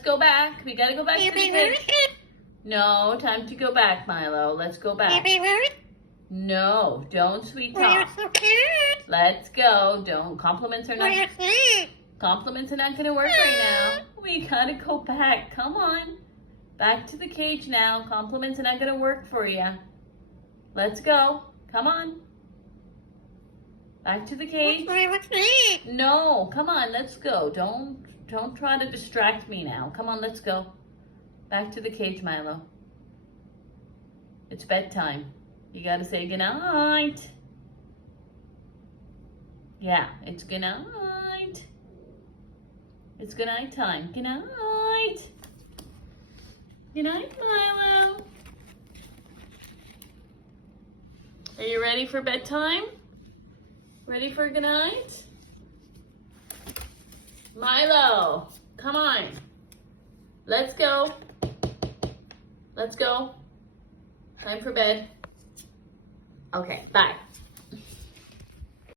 let's go back. We gotta go back to the cage. No, time to go back, Milo. Let's go back. No, don't sweet talk. Let's go. Don't. Compliments are not gonna work right now. We gotta go back. Come on. Back to the cage now. Compliments are not gonna work for you. Let's go. Come on. Back to the cage. No, come on, let's go. Don't try to distract me now. Come on, let's go. Back to the cage, Milo. It's bedtime. You gotta say goodnight. Yeah, it's goodnight. It's goodnight time. Goodnight. Goodnight, Milo. Are you ready for bedtime? Ready for goodnight? Milo, come on. Let's go. Let's go. Time for bed. Okay, bye.